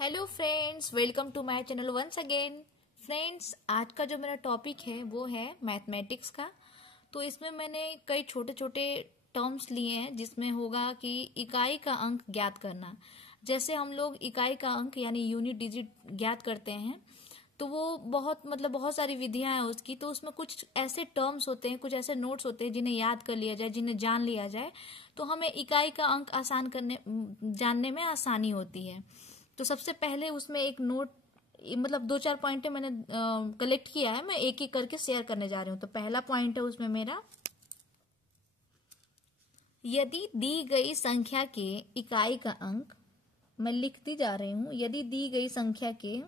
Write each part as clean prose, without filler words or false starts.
Hello friends, welcome to my channel once again. Friends, आज का जो मेरा टॉपिक है वो है मैथमेटिक्स का। तो इसमें मैंने कई छोटे छोटे टर्म्स लिए हैं जिसमें होगा कि इकाई का अंक ज्ञात करना। जैसे हम लोग इकाई का अंक यानी यूनिट डिजिट ज्ञात करते हैं तो वो बहुत सारी विधियां हैं उसकी। तो उसमें कुछ ऐसे टर्म्स होते हैं, कुछ ऐसे नोट्स होते हैं जिन्हें याद कर लिया जाए, जिन्हें जान लिया जाए तो हमें इकाई का अंक जानने में आसानी होती है। तो सबसे पहले उसमें एक नोट दो चार पॉइंट मैंने कलेक्ट किया है, मैं एक एक करके शेयर करने जा रही हूँ। तो पहला पॉइंट है उसमें मेरा, यदि दी गई संख्या के इकाई का अंक, मैं लिखती जा रही हूं, यदि दी गई संख्या के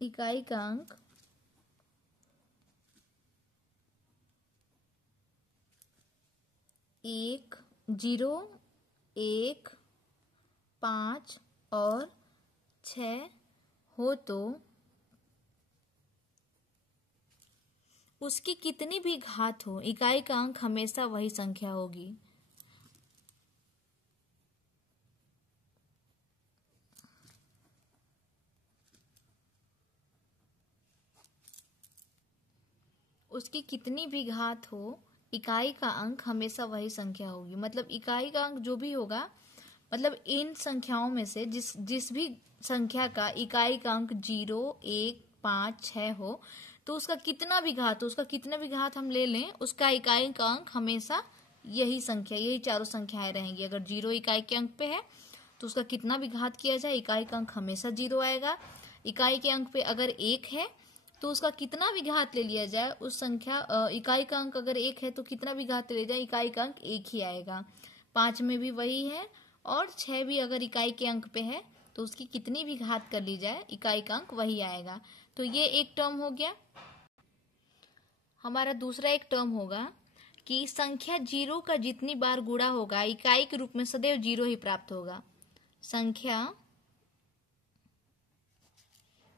इकाई का अंक 1, 0, 1, 5 और 6 हो तो उसकी कितनी भी घात हो, इकाई का अंक हमेशा वही संख्या होगी। उसकी कितनी भी घात हो, इकाई का अंक हमेशा वही संख्या होगी। मतलब इकाई का अंक जो भी होगा, मतलब इन संख्याओं में से जिस भी संख्या का इकाई का अंक 0, 1, 5, 6 हो, तो उसका कितना भी घात हो, उसका कितना भी घात हम ले लें, उसका इकाई का अंक हमेशा यही संख्या, यही चारों संख्याएं रहेंगी। अगर 0 इकाई के अंक पे है तो उसका कितना भी घात किया जाए, इकाई का अंक हमेशा 0 आएगा। इकाई के अंक पे अगर 1 है तो उसका कितना भी घात ले लिया जाए, उस संख्या इकाई का अंक अगर 1 है तो कितना भी घात ले लिया जाए, इकाई का अंक 1 ही आएगा। 5 में भी वही है, और 6 भी अगर इकाई के अंक पे है तो उसकी कितनी भी घात कर ली जाए, इकाई का अंक वही आएगा। तो ये एक टर्म हो गया। हमारा दूसरा एक टर्म होगा कि संख्या 0 का जितनी बार गुणा होगा, इकाई के रूप में सदैव 0 ही प्राप्त होगा। संख्या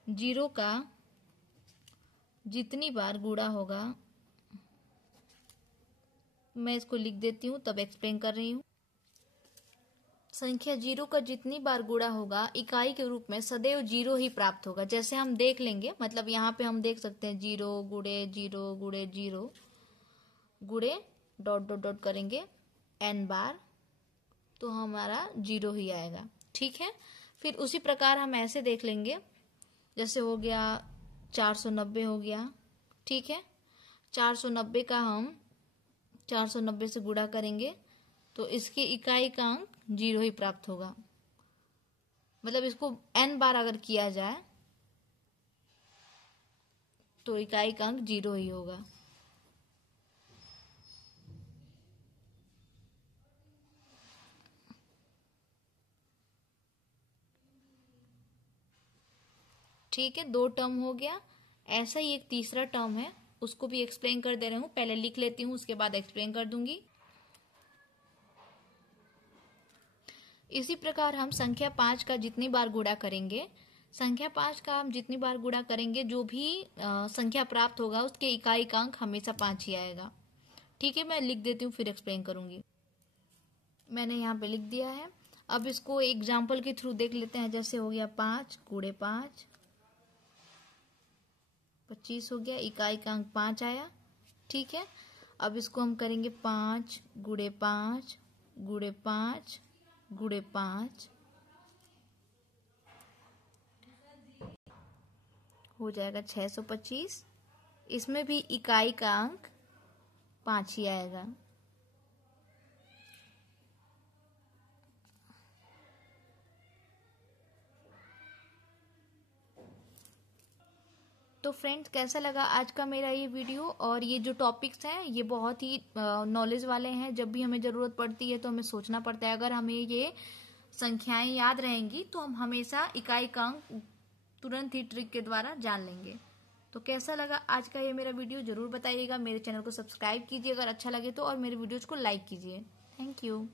0 का जितनी बार गुणा होगा, मैं इसको लिख देती हूं तब एक्सप्लेन कर रही हूं। संख्या 0 का जितनी बार गुणा होगा, इकाई के रूप में सदैव 0 ही प्राप्त होगा। जैसे हम देख लेंगे, मतलब यहाँ पे हम देख सकते हैं 0 गुणे 0 गुणे 0 गुणे डॉट डॉट डॉट करेंगे n बार, तो हमारा 0 ही आएगा। ठीक है, फिर उसी प्रकार हम ऐसे देख लेंगे, जैसे हो गया 490 हो गया। ठीक है, 490 का हम 490 से गुणा करेंगे तो इसकी इकाई का अंक 0 ही प्राप्त होगा। मतलब इसको n बार अगर किया जाए तो इकाई का अंक 0 ही होगा। ठीक है, 2 टर्म हो गया। ऐसा ही एक तीसरा टर्म है, उसको भी एक्सप्लेन कर दे रही हूं। पहले लिख लेती हूं, उसके बाद एक्सप्लेन कर दूंगी। इसी प्रकार हम संख्या 5 का जितनी बार गुणा करेंगे, संख्या 5 का हम जितनी बार गुणा करेंगे, जो भी संख्या प्राप्त होगा उसके इकाई का अंक हमेशा 5 ही आएगा। ठीक है, मैं लिख देती हूँ फिर एक्सप्लेन करूंगी। मैंने यहाँ पे लिख दिया है। अब इसको एग्जाम्पल के थ्रू देख लेते हैं। जैसे हो गया 5 गुणे 5, 25 हो गया, इकाई का अंक 5 आया। ठीक है, अब इसको हम करेंगे 5 गुणे 5 गुणे 5 गुणे 5, हो जाएगा 625। इसमें भी इकाई का अंक 5 ही आएगा। तो फ्रेंड्स, कैसा लगा आज का मेरा ये वीडियो? और ये जो टॉपिक्स हैं ये बहुत ही नॉलेज वाले हैं। जब भी हमें ज़रूरत पड़ती है तो हमें सोचना पड़ता है। अगर हमें ये संख्याएं याद रहेंगी तो हम हमेशा इकाई का अंक तुरंत ही ट्रिक के द्वारा जान लेंगे। तो कैसा लगा आज का ये मेरा वीडियो जरूर बताइएगा। मेरे चैनल को सब्सक्राइब कीजिए अगर अच्छा लगे तो, और मेरे वीडियोज को लाइक कीजिए। Thank you.